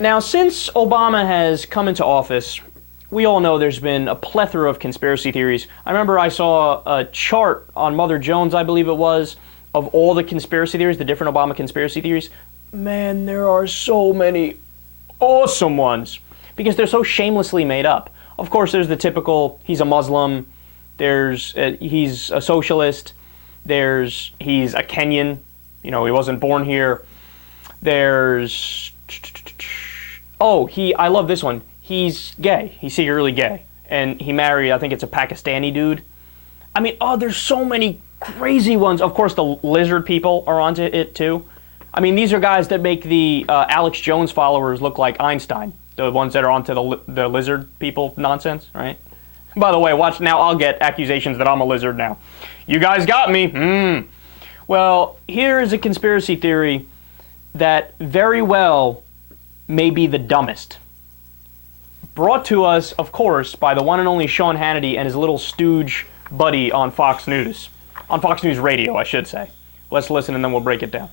Now, since Obama has come into office, we all know there's been a plethora of conspiracy theories. I remember I saw a chart on Mother Jones, I believe it was, of all the conspiracy theories, the different Obama conspiracy theories. Man, there are so many awesome ones because they're so shamelessly made up. Of course, there's the typical, he's a Muslim, he's a socialist, he's a Kenyan, he wasn't born here. I love this one. He's gay. He's secretly gay. And he married, I think it's a Pakistani dude. I mean, there's so many crazy ones. Of course, the lizard people are onto it too. I mean, these are guys that make the Alex Jones followers look like Einstein. The ones that are onto the lizard people nonsense, right? By the way, watch now, I'll get accusations that I'm a lizard now. You guys got me. Well, here is a conspiracy theory that very well may be the dumbest. Brought to us, of course, by the one and only Sean Hannity and his little stooge buddy on Fox News. On Fox News Radio, I should say. Let's listen and then we'll break it down.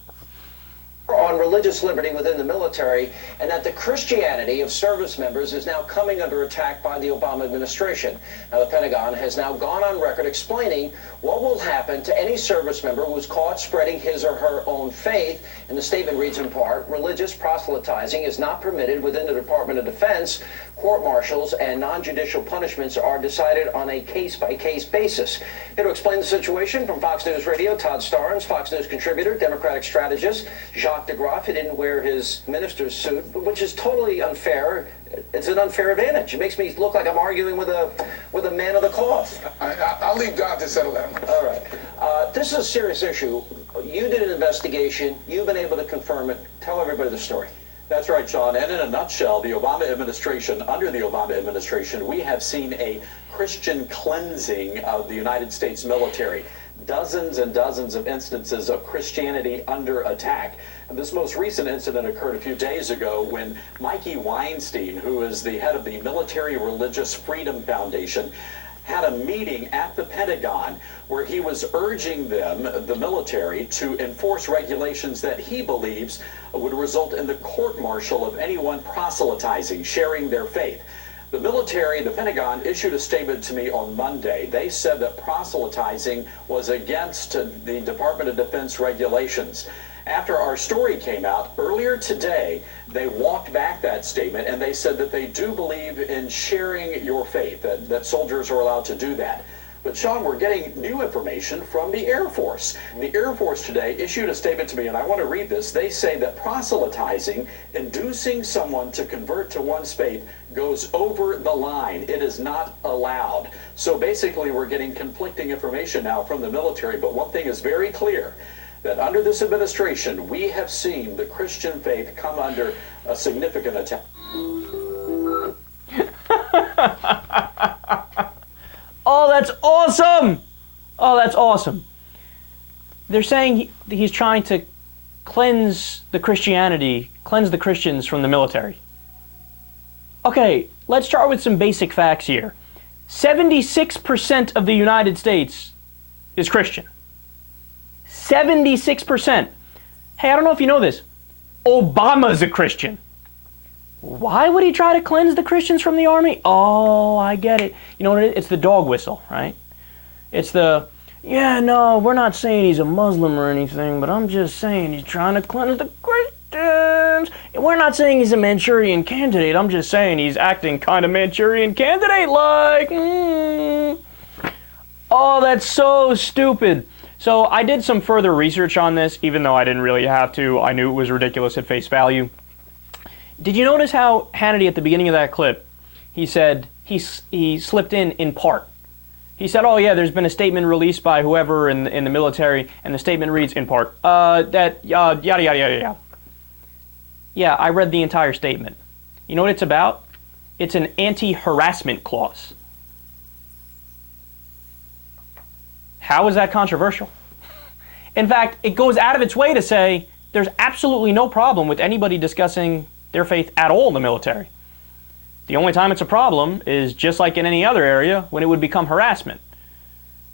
On religious liberty within the military, and that the Christianity of service members is now coming under attack by the Obama administration. Now, the Pentagon has now gone on record explaining what will happen to any service member who is caught spreading his or her own faith. And the statement reads in part, religious proselytizing is not permitted within the Department of Defense. Court-martials and non-judicial punishments are decided on a case-by-case basis. Here to explain the situation from Fox News Radio, Todd Starnes, Fox News contributor, Democratic strategist, Jacques DeGraff. He didn't wear his minister's suit, which is totally unfair. It's an unfair advantage. It makes me look like I'm arguing with a man of the cloth. I'll leave God to settle that one. All right. This is a serious issue. You did an investigation. You've been able to confirm it. Tell everybody the story. That's right, Sean. And in a nutshell, under the Obama administration, we have seen a Christian cleansing of the United States military. Dozens and dozens of instances of Christianity under attack. And this most recent incident occurred a few days ago when Mikey Weinstein, who is the head of the Military Religious Freedom Foundation, had a meeting at the Pentagon where he was urging the military, to enforce regulations that he believes would result in the court-martial of anyone proselytizing, sharing their faith. The military, the Pentagon, issued a statement to me on Monday. They said that proselytizing was against the Department of Defense regulations. After our story came out earlier today, they walked back that statement and they said that they do believe in sharing your faith, that soldiers are allowed to do that. But Sean, we're getting new information from the Air Force. The Air Force today issued a statement to me, and I want to read this. They say that proselytizing, inducing someone to convert to one's faith, goes over the line. It is not allowed. So basically, we're getting conflicting information now from the military, but one thing is very clear, that under this administration, we have seen the Christian faith come under a significant attack. Oh, that's awesome! Oh, that's awesome. They're saying he's trying to cleanse the Christians from the military. Okay, let's start with some basic facts here. 76% of the United States is Christian. 76%. Hey, I don't know if you know this. Obama's a Christian. Why would he try to cleanse the Christians from the army? Oh, I get it. You know what it is? It's the dog whistle, right? It's the, yeah, no, we're not saying he's a Muslim or anything, but I'm just saying he's trying to cleanse the Christians. And we're not saying he's a Manchurian candidate. I'm just saying he's acting kind of Manchurian candidate-like. Oh, that's so stupid. So I did some further research on this, even though I didn't really have to. I knew it was ridiculous at face value. Did you notice how Hannity at the beginning of that clip, he said, he slipped in part. He said, oh yeah, there's been a statement released by whoever in the military, and the statement reads in part, yada, yada, yada, yada. Yeah, I read the entire statement. You know what it's about? It's an anti-harassment clause. How is that controversial? In fact, it goes out of its way to say there's absolutely no problem with anybody discussing their faith at all in the military. The only time it's a problem is just like in any other area when it would become harassment.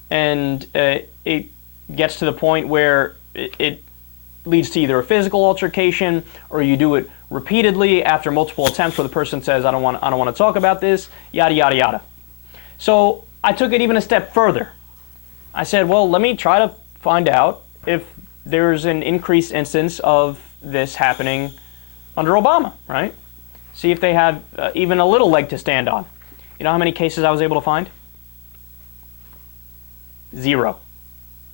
And it gets to the point where it leads to either a physical altercation or you do it repeatedly after multiple attempts where the person says, I don't want to talk about this, yada, yada, yada. So I took it even a step further. I said, well, let me try to find out if there's an increased instance of this happening under Obama, right? See if they have even a little leg to stand on. You know how many cases I was able to find? 0.